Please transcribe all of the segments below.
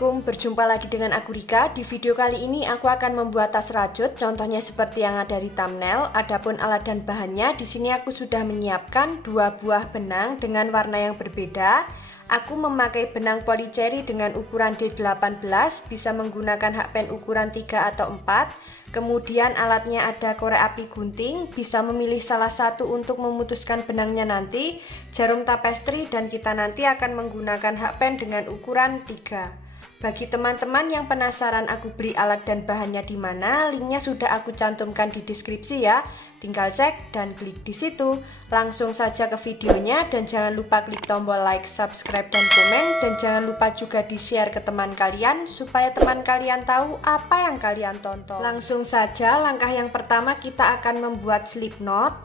Assalamualaikum, berjumpa lagi dengan aku Rika. Di video kali ini aku akan membuat tas rajut, contohnya seperti yang ada di thumbnail. Adapun alat dan bahannya, di sini aku sudah menyiapkan 2 buah benang dengan warna yang berbeda. Aku memakai benang polycherry dengan ukuran D18, bisa menggunakan hakpen ukuran 3 atau 4. Kemudian alatnya ada korek api gunting, bisa memilih salah satu untuk memutuskan benangnya nanti, jarum tapestri, dan kita nanti akan menggunakan hakpen dengan ukuran 3. Bagi teman-teman yang penasaran aku beli alat dan bahannya di mana, linknya sudah aku cantumkan di deskripsi ya. Tinggal cek dan klik di situ. Langsung saja ke videonya dan jangan lupa klik tombol like, subscribe, dan komen. Dan jangan lupa juga di-share ke teman kalian supaya teman kalian tahu apa yang kalian tonton. Langsung saja, langkah yang pertama kita akan membuat slip knot.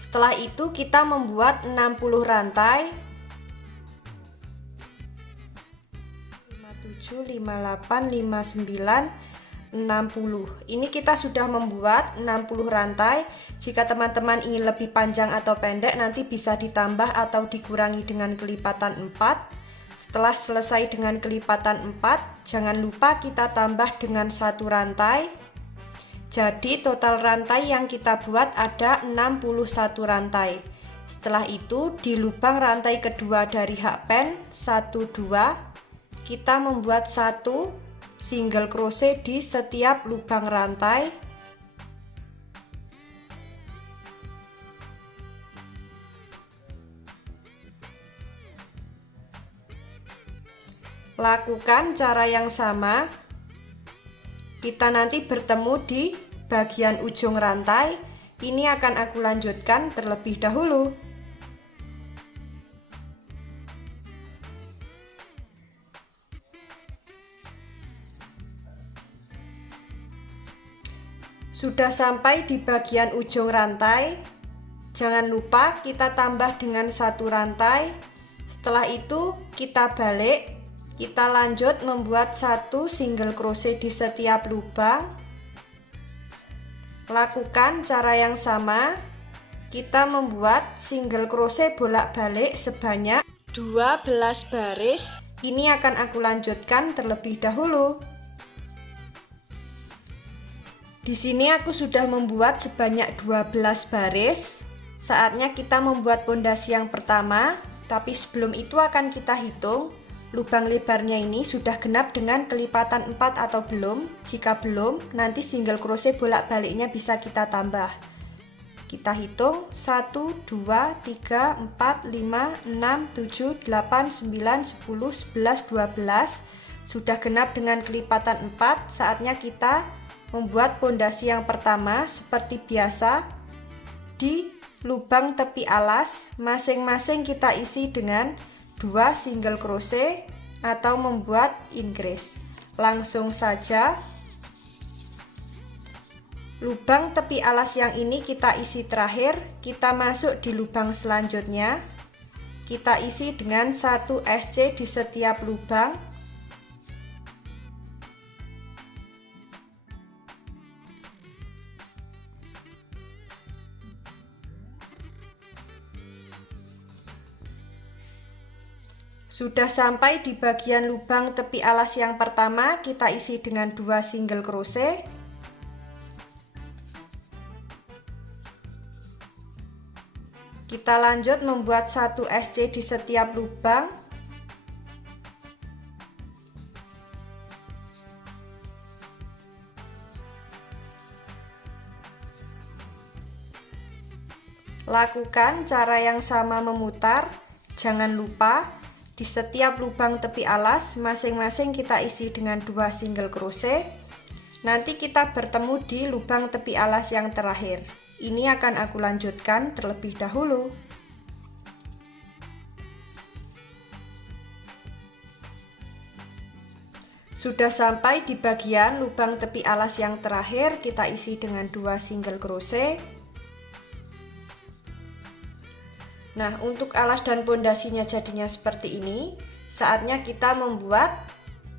Setelah itu kita membuat 60 rantai. 57, 58, 59, 60. Ini kita sudah membuat 60 rantai. Jika teman-teman ingin lebih panjang atau pendek, nanti bisa ditambah atau dikurangi dengan kelipatan 4. Setelah selesai dengan kelipatan 4, jangan lupa kita tambah dengan 1 rantai. Jadi total rantai yang kita buat ada 61 rantai. Setelah itu di lubang rantai kedua dari hakpen 1, 2, kita membuat 1 single crochet di setiap lubang rantai. Lakukan cara yang sama. Kita nanti bertemu di bagian ujung rantai. Ini akan aku lanjutkan terlebih dahulu. Sudah sampai di bagian ujung rantai, jangan lupa kita tambah dengan 1 rantai. Setelah itu kita balik, kita lanjut membuat 1 single crochet di setiap lubang. Lakukan cara yang sama, kita membuat single crochet bolak-balik sebanyak 12 baris. Ini akan aku lanjutkan terlebih dahulu. Di sini aku sudah membuat sebanyak 12 baris. Saatnya kita membuat pondasi yang pertama, tapi sebelum itu akan kita hitung lubang lebarnya ini sudah genap dengan kelipatan 4 atau belum. Jika belum, nanti single crochet bolak-baliknya bisa kita tambah. Kita hitung 1, 2, 3, 4, 5, 6, 7, 8, 9, 10, 11, 12. Sudah genap dengan kelipatan 4, saatnya kita membuat pondasi yang pertama. Seperti biasa, di lubang tepi alas masing-masing kita isi dengan 2 single crochet atau membuat increase. Langsung saja, lubang tepi alas yang ini kita isi terakhir, kita masuk di lubang selanjutnya. Kita isi dengan 1 SC di setiap lubang. Sudah sampai di bagian lubang tepi alas yang pertama, kita isi dengan 2 single crochet. Kita lanjut membuat 1 SC di setiap lubang. Lakukan cara yang sama memutar. Jangan lupa di setiap lubang tepi alas masing-masing kita isi dengan 2 single crochet. Nanti kita bertemu di lubang tepi alas yang terakhir. Ini akan aku lanjutkan terlebih dahulu. Sudah sampai di bagian lubang tepi alas yang terakhir, kita isi dengan 2 single crochet. Nah, untuk alas dan pondasinya jadinya seperti ini. Saatnya kita membuat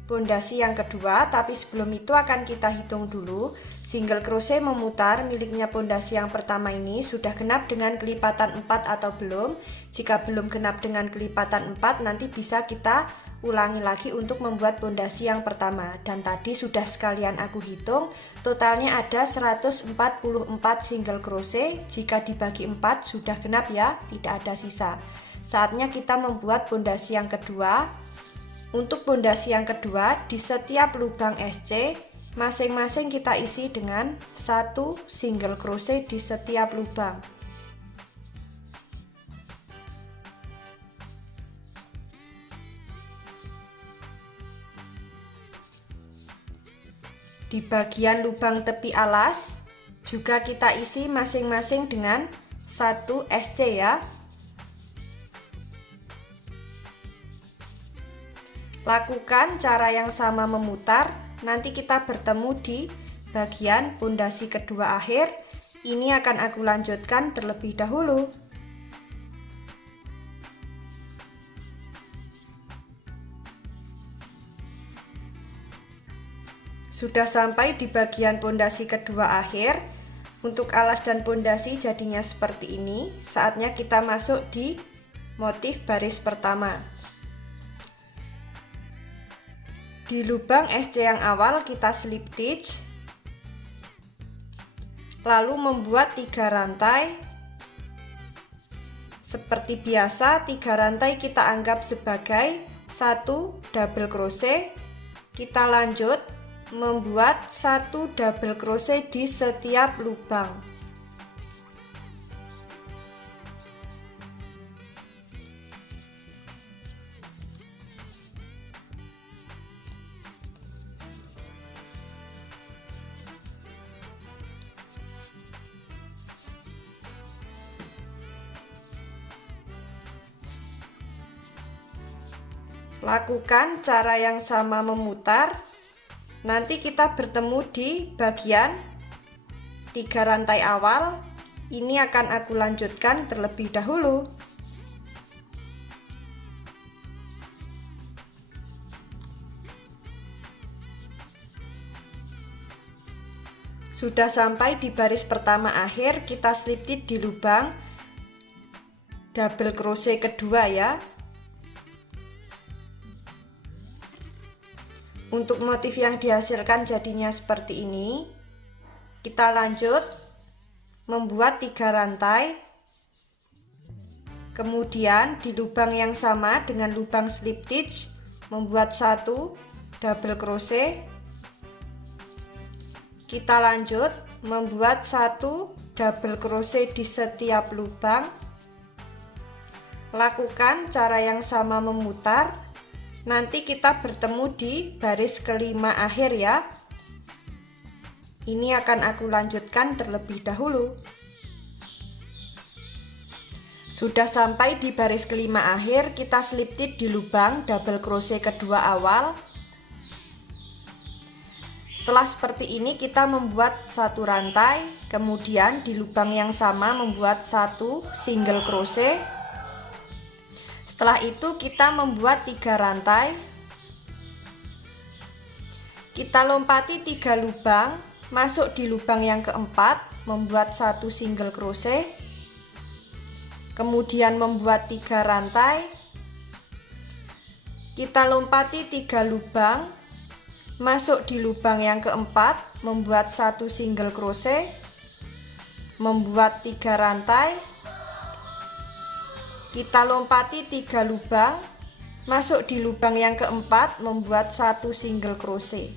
pondasi yang kedua, tapi sebelum itu akan kita hitung dulu single crochet memutar miliknya pondasi yang pertama ini sudah genap dengan kelipatan 4 atau belum. Jika belum genap dengan kelipatan 4, nanti bisa kita ulangi lagi untuk membuat pondasi yang pertama. Dan tadi sudah sekalian aku hitung, totalnya ada 144 single crochet. Jika dibagi 4 sudah genap ya, tidak ada sisa. Saatnya kita membuat pondasi yang kedua. Untuk pondasi yang kedua, di setiap lubang SC masing-masing kita isi dengan 1 single crochet di setiap lubang. Di bagian lubang tepi alas juga kita isi masing-masing dengan 1 SC ya. Lakukan cara yang sama memutar. Nanti kita bertemu di bagian pondasi kedua akhir. Ini akan aku lanjutkan terlebih dahulu. Sudah sampai di bagian pondasi kedua akhir. Untuk alas dan pondasi jadinya seperti ini. Saatnya kita masuk di motif baris pertama. Di lubang SC yang awal kita slip stitch, lalu membuat 3 rantai. Seperti biasa, 3 rantai kita anggap sebagai 1 double crochet. Kita lanjut membuat 1 double crochet di setiap lubang. Lakukan cara yang sama memutar. Nanti kita bertemu di bagian 3 rantai awal. Ini akan aku lanjutkan terlebih dahulu. Sudah sampai di baris pertama akhir, kita slip stitch di lubang double crochet kedua ya. Untuk motif yang dihasilkan jadinya seperti ini. Kita lanjut membuat 3 rantai. Kemudian di lubang yang sama dengan lubang slip stitch membuat 1 double crochet. Kita lanjut membuat 1 double crochet di setiap lubang. Lakukan cara yang sama memutar. Nanti kita bertemu di baris kelima akhir ya. Ini akan aku lanjutkan terlebih dahulu. Sudah sampai di baris kelima akhir, kita slip stitch di lubang double crochet kedua awal. Setelah seperti ini kita membuat 1 rantai, kemudian di lubang yang sama membuat 1 single crochet. Setelah itu kita membuat 3 rantai. Kita lompati 3 lubang, masuk di lubang yang keempat, membuat 1 single crochet. Kemudian membuat 3 rantai. Kita lompati 3 lubang, masuk di lubang yang keempat, membuat 1 single crochet. Membuat 3 rantai. Kita lompati 3 lubang, masuk di lubang yang keempat, membuat 1 single crochet.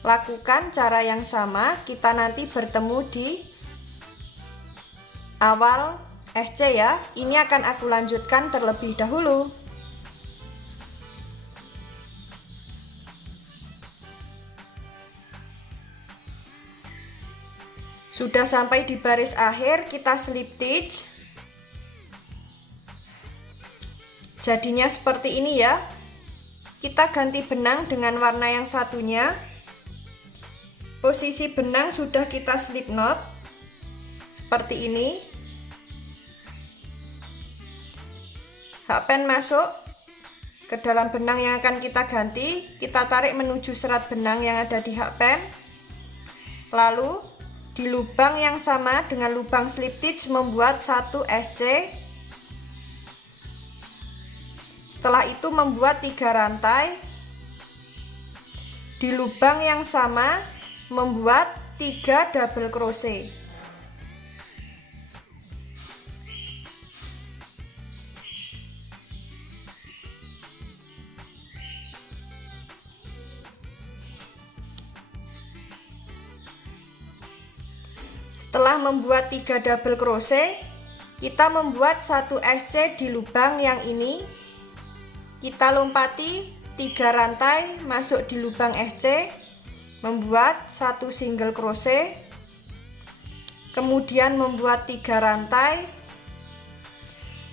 Lakukan cara yang sama, kita nanti bertemu di awal SC ya. Ini akan aku lanjutkan terlebih dahulu. Sudah sampai di baris akhir, kita slip stitch. Jadinya seperti ini ya. Kita ganti benang dengan warna yang satunya. Posisi benang sudah kita slip knot seperti ini. Hakpen masuk ke dalam benang yang akan kita ganti. Kita tarik menuju serat benang yang ada di hakpen. Lalu di lubang yang sama dengan lubang slip stitch membuat 1 SC. Setelah itu membuat 3 rantai. Di lubang yang sama membuat 3 double crochet. Setelah membuat 3 double crochet, kita membuat 1 SC di lubang yang ini. Kita lompati 3 rantai masuk di lubang SC, membuat 1 single crochet, kemudian membuat 3 rantai,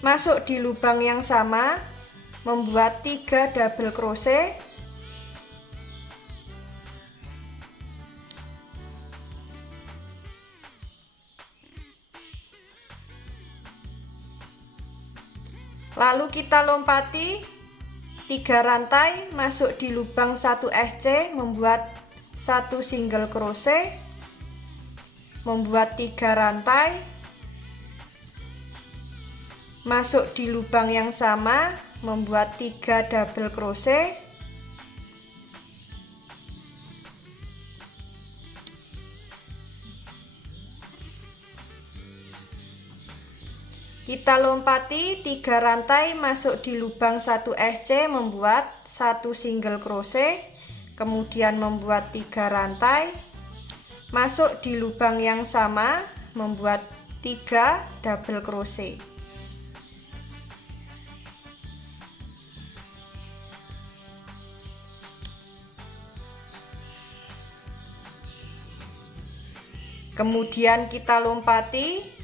masuk di lubang yang sama, membuat 3 double crochet, lalu kita lompati 3 rantai masuk di lubang 1 SC, membuat 1 single crochet, membuat 3 rantai, masuk di lubang yang sama, membuat 3 double crochet, kita lompati 3 rantai masuk di lubang 1 SC, membuat 1 single crochet, kemudian membuat 3 rantai, masuk di lubang yang sama, membuat 3 double crochet. Kemudian kita lompati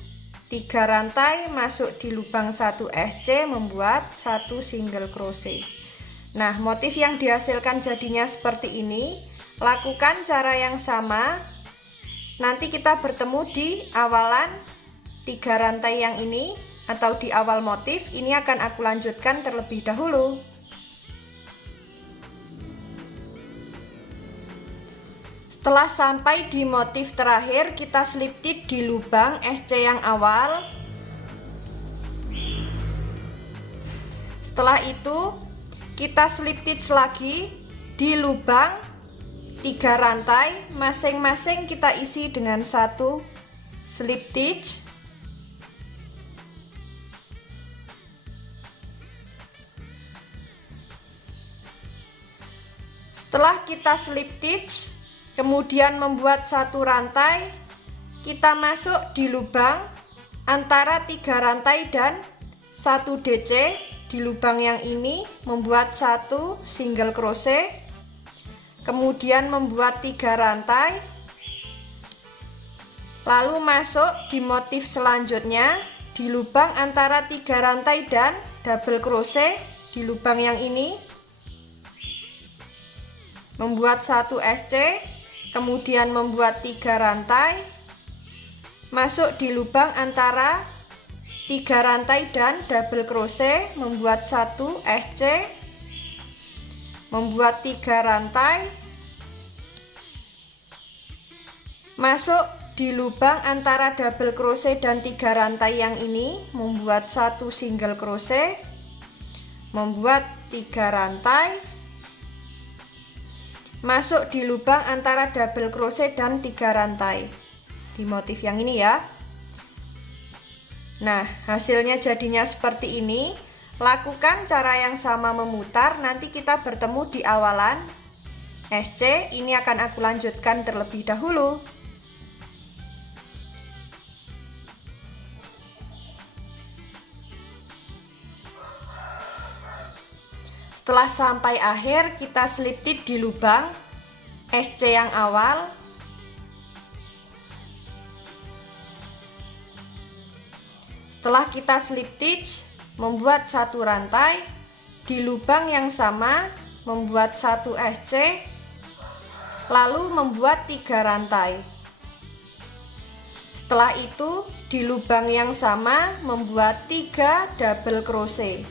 3 rantai masuk di lubang 1 SC, membuat 1 single crochet. Nah, motif yang dihasilkan jadinya seperti ini. Lakukan cara yang sama. Nanti kita bertemu di awalan 3 rantai yang ini, atau di awal motif. Ini akan aku lanjutkan terlebih dahulu. Setelah sampai di motif terakhir, kita slip stitch di lubang SC yang awal. Setelah itu kita slip stitch lagi di lubang 3 rantai, masing-masing kita isi dengan 1 slip stitch. Setelah kita slip stitch, kemudian membuat 1 rantai, kita masuk di lubang antara 3 rantai dan 1 DC. Di lubang yang ini membuat 1 single crochet, kemudian membuat 3 rantai, lalu masuk di motif selanjutnya di lubang antara 3 rantai dan double crochet. Di lubang yang ini membuat 1 SC, kemudian membuat 3 rantai, masuk di lubang antara 3 rantai dan double crochet, membuat 1 SC, membuat 3 rantai, masuk di lubang antara double crochet dan 3 rantai yang ini, membuat 1 single crochet, membuat 3 rantai, masuk di lubang antara double crochet dan 3 rantai di motif yang ini ya. Nah, hasilnya jadinya seperti ini. Lakukan cara yang sama memutar, nanti kita bertemu di awalan SC. Ini akan aku lanjutkan terlebih dahulu. Setelah sampai akhir, kita slip stitch di lubang SC yang awal. Setelah kita slip stitch, membuat 1 rantai, di lubang yang sama membuat 1 SC, lalu membuat 3 rantai. Setelah itu di lubang yang sama membuat 3 double crochet.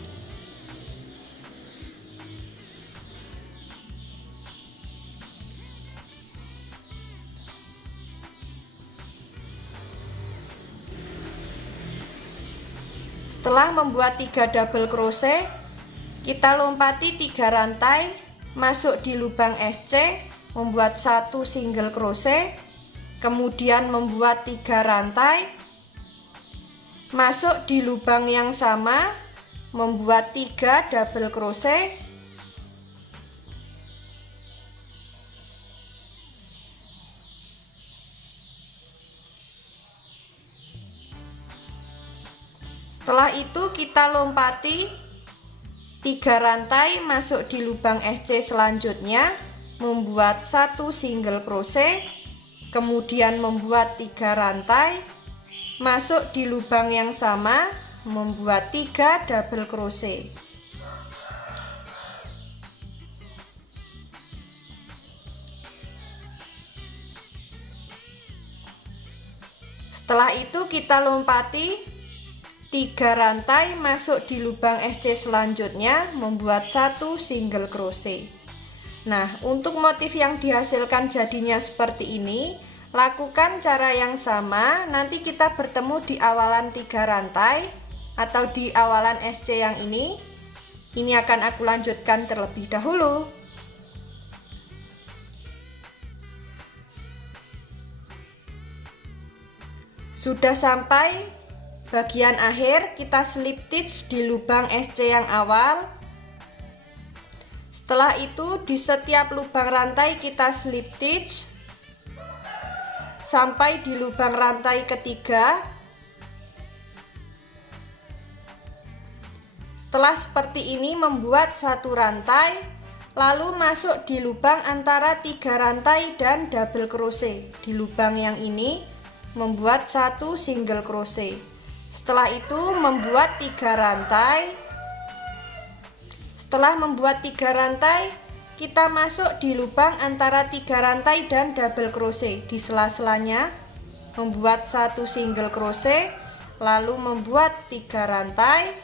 Setelah membuat 3 double crochet, kita lompati 3 rantai, masuk di lubang SC, membuat 1 single crochet, kemudian membuat 3 rantai, masuk di lubang yang sama, membuat 3 double crochet, setelah itu kita lompati 3 rantai, masuk di lubang SC selanjutnya, membuat 1 single crochet, kemudian membuat 3 rantai, masuk di lubang yang sama, membuat 3 double crochet. Setelah itu kita lompati 3 rantai, masuk di lubang SC selanjutnya, membuat 1 single crochet. Nah, untuk motif yang dihasilkan jadinya seperti ini, lakukan cara yang sama. Nanti kita bertemu di awalan 3 rantai atau di awalan SC yang ini. Ini akan aku lanjutkan terlebih dahulu. Sudah sampai bagian akhir, kita slip stitch di lubang SC yang awal. Setelah itu di setiap lubang rantai kita slip stitch sampai di lubang rantai ketiga. Setelah seperti ini membuat 1 rantai, lalu masuk di lubang antara 3 rantai dan double crochet. Di lubang yang ini membuat 1 single crochet. Setelah itu membuat 3 rantai. Setelah membuat 3 rantai, kita masuk di lubang antara 3 rantai dan double crochet. Di sela-selanya membuat 1 single crochet, lalu membuat 3 rantai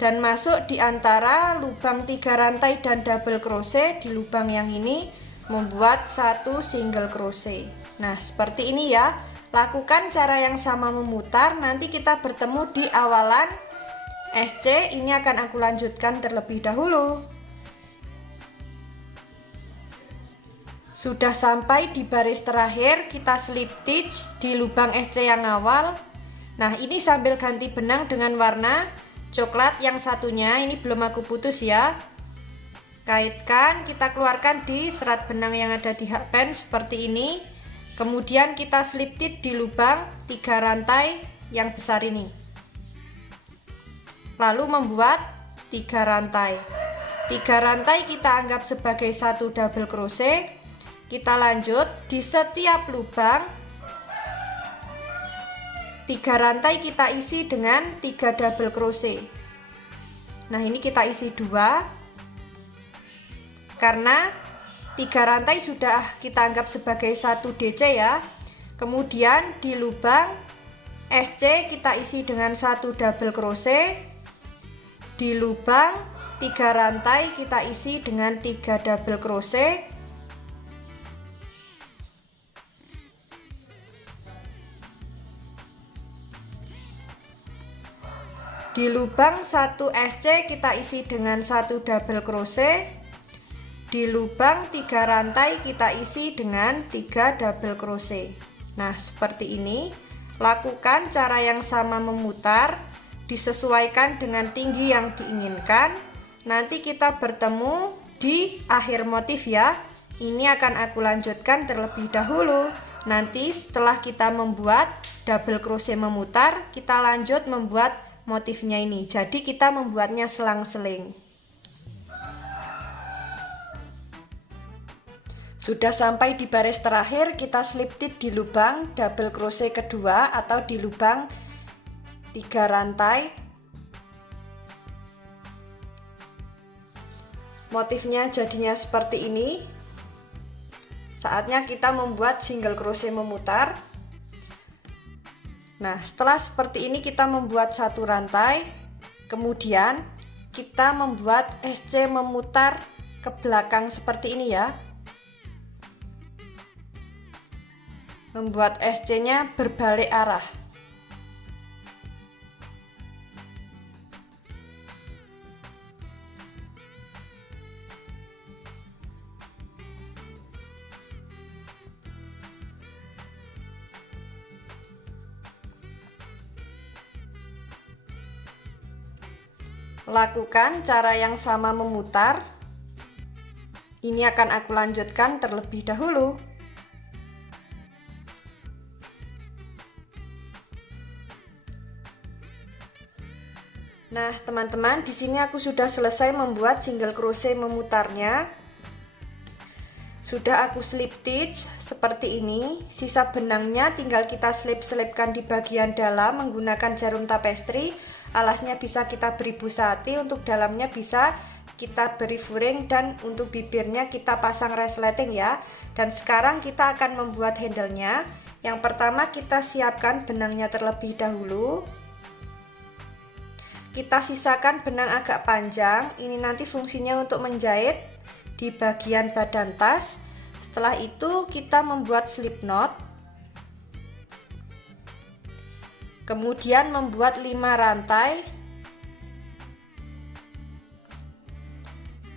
dan masuk di antara lubang 3 rantai dan double crochet. Di lubang yang ini membuat 1 single crochet. Nah, seperti ini ya. Lakukan cara yang sama memutar. Nanti kita bertemu di awalan SC. Ini akan aku lanjutkan terlebih dahulu. Sudah sampai di baris terakhir, kita slip stitch di lubang SC yang awal. Nah, ini sambil ganti benang dengan warna coklat yang satunya. Ini belum aku putus ya. Kaitkan, kita keluarkan di serat benang yang ada di hakpen seperti ini. Kemudian kita slip stitch di lubang 3 rantai yang besar ini. Lalu membuat 3 rantai. 3 rantai kita anggap sebagai 1 double crochet. Kita lanjut di setiap lubang 3 rantai kita isi dengan 3 double crochet. Nah, ini kita isi 2 karena 3 rantai sudah kita anggap sebagai 1 DC ya. Kemudian di lubang SC kita isi dengan 1 double crochet. Di lubang 3 rantai kita isi dengan 3 double crochet. Di lubang 1 SC kita isi dengan 1 double crochet. Di lubang 3 rantai kita isi dengan 3 double crochet. Nah, seperti ini. Lakukan cara yang sama memutar, disesuaikan dengan tinggi yang diinginkan. Nanti kita bertemu di akhir motif ya. Ini akan aku lanjutkan terlebih dahulu. Nanti setelah kita membuat double crochet memutar, kita lanjut membuat motifnya ini. Jadi kita membuatnya selang-seling. Sudah sampai di baris terakhir, kita slip stitch di lubang double crochet kedua atau di lubang 3 rantai. Motifnya jadinya seperti ini. Saatnya kita membuat single crochet memutar. Nah, setelah seperti ini kita membuat 1 rantai. Kemudian kita membuat SC memutar ke belakang seperti ini ya. Membuat SC nya berbalik arah. Lakukan cara yang sama memutar. Ini akan aku lanjutkan terlebih dahulu. Nah, teman-teman, di sini aku sudah selesai membuat single crochet memutarnya. Sudah aku slip stitch seperti ini. Sisa benangnya tinggal kita selip-selipkan di bagian dalam menggunakan jarum tapestri. Alasnya bisa kita beri busati, untuk dalamnya bisa kita beri furing, dan untuk bibirnya kita pasang resleting ya. Dan sekarang kita akan membuat handle-nya. Yang pertama kita siapkan benangnya terlebih dahulu. Kita sisakan benang agak panjang, ini nanti fungsinya untuk menjahit di bagian badan tas. Setelah itu kita membuat slip knot. Kemudian membuat 5 rantai.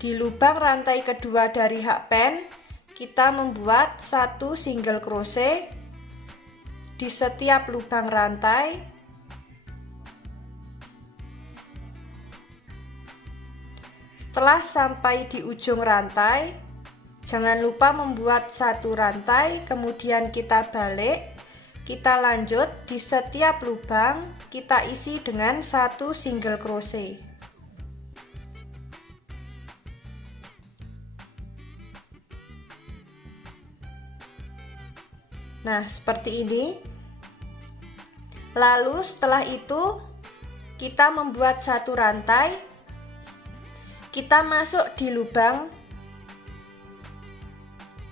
Di lubang rantai kedua dari hakpen, kita membuat 1 single crochet di setiap lubang rantai. Setelah sampai di ujung rantai, jangan lupa membuat 1 rantai, kemudian kita balik, kita lanjut di setiap lubang kita isi dengan 1 single crochet. Nah, seperti ini. Lalu setelah itu kita membuat 1 rantai. Kita masuk di lubang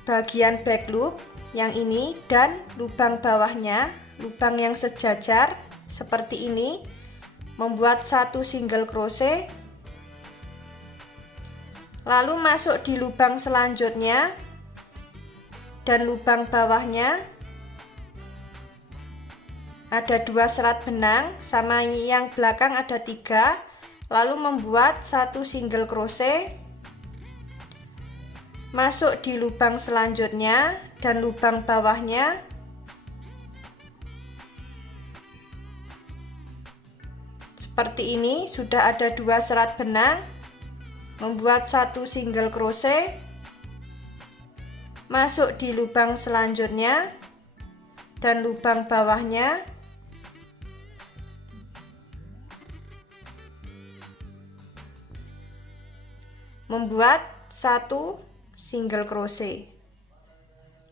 bagian back loop yang ini dan lubang bawahnya, lubang yang sejajar seperti ini, membuat 1 single crochet. Lalu masuk di lubang selanjutnya dan lubang bawahnya ada 2 serat benang, sama yang belakang ada 3. Lalu membuat 1 single crochet, masuk di lubang selanjutnya dan lubang bawahnya, seperti ini. Sudah ada 2 serat benang, membuat 1 single crochet, masuk di lubang selanjutnya dan lubang bawahnya, membuat 1 single crochet.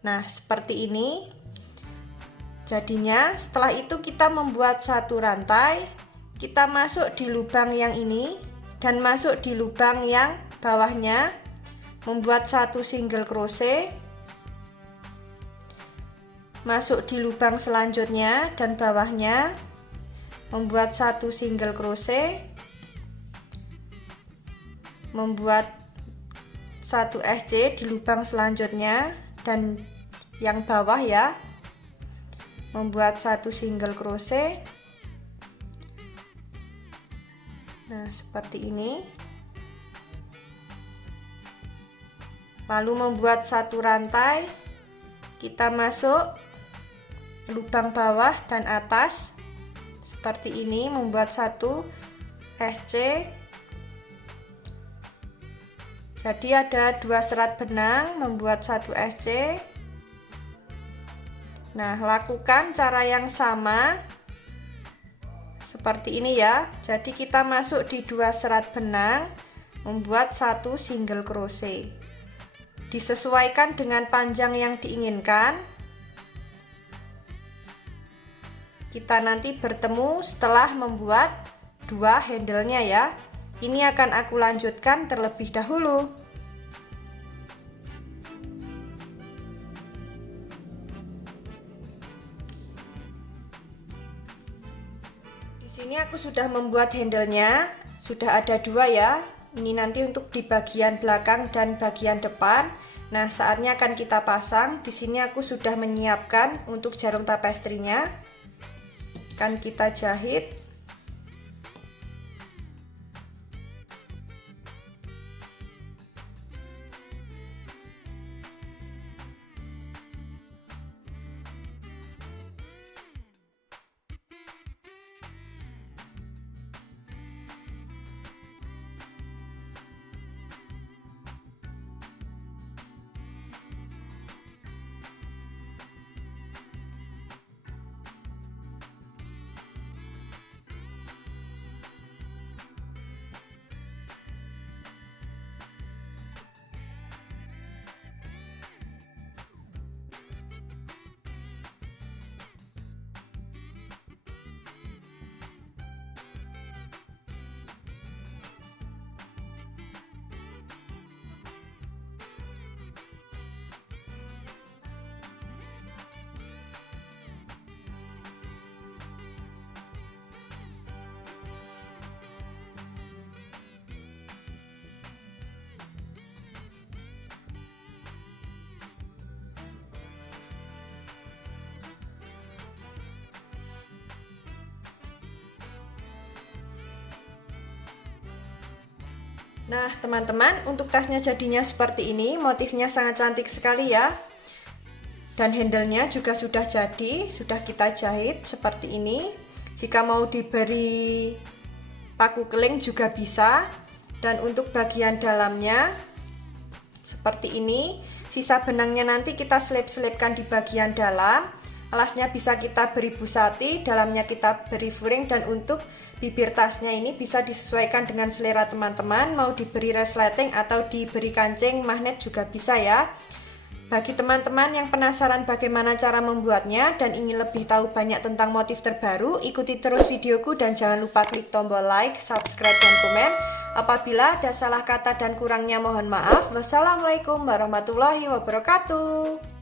Nah, seperti ini jadinya. Setelah itu kita membuat 1 rantai, kita masuk di lubang yang ini dan masuk di lubang yang bawahnya, membuat 1 single crochet, masuk di lubang selanjutnya dan bawahnya, membuat 1 single crochet, membuat 1 SC di lubang selanjutnya dan yang bawah ya, membuat 1 single crochet. Nah, seperti ini. Lalu membuat 1 rantai, kita masuk lubang bawah dan atas seperti ini, membuat 1 SC. Jadi ada 2 serat benang, membuat 1 SC. Nah, lakukan cara yang sama seperti ini ya. Jadi kita masuk di 2 serat benang, membuat 1 single crochet. Disesuaikan dengan panjang yang diinginkan. Kita nanti bertemu setelah membuat 2 handle-nya ya. Ini akan aku lanjutkan terlebih dahulu. Di sini aku sudah membuat handle-nya, sudah ada 2 ya. Ini nanti untuk di bagian belakang dan bagian depan. Nah, saatnya akan kita pasang. Di sini aku sudah menyiapkan untuk jarum tapestrinya. Akan kita jahit. Nah teman-teman, untuk tasnya jadinya seperti ini, motifnya sangat cantik sekali ya. Dan handle-nya juga sudah jadi, sudah kita jahit seperti ini. Jika mau diberi paku keling juga bisa. Dan untuk bagian dalamnya seperti ini. Sisa benangnya nanti kita selip-selipkan di bagian dalam. Alasnya bisa kita beri busati, dalamnya kita beri furing, dan untuk bibir tasnya ini bisa disesuaikan dengan selera teman-teman, mau diberi resleting atau diberi kancing magnet juga bisa ya. Bagi teman-teman yang penasaran bagaimana cara membuatnya dan ingin lebih tahu banyak tentang motif terbaru, ikuti terus videoku dan jangan lupa klik tombol like, subscribe, dan komen. Apabila ada salah kata dan kurangnya mohon maaf. Wassalamualaikum warahmatullahi wabarakatuh.